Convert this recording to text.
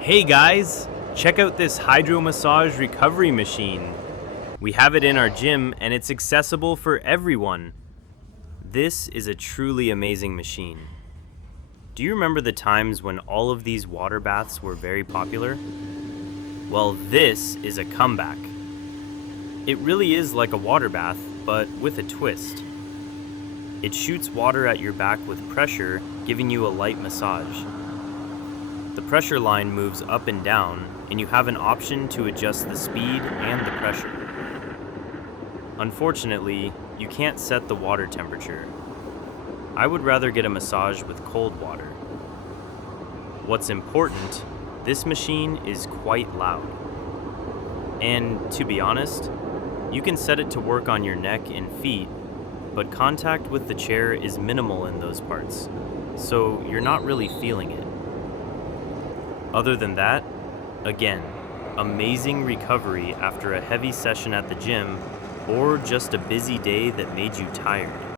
Hey guys, check out this HydroMassage recovery machine. We have it in our gym and it's accessible for everyone. This is a truly amazing machine. Do you remember the times when all of these water baths were very popular? Well, this is a comeback. It really is like a water bath, but with a twist. It shoots water at your back with pressure, giving you a light massage. The pressure line moves up and down, and you have an option to adjust the speed and the pressure. Unfortunately, you can't set the water temperature. I would rather get a massage with cold water. What's important, this machine is quite loud. And to be honest, you can set it to work on your neck and feet, but contact with the chair is minimal in those parts, so you're not really feeling it. Other than that, again, amazing recovery after a heavy session at the gym or just a busy day that made you tired.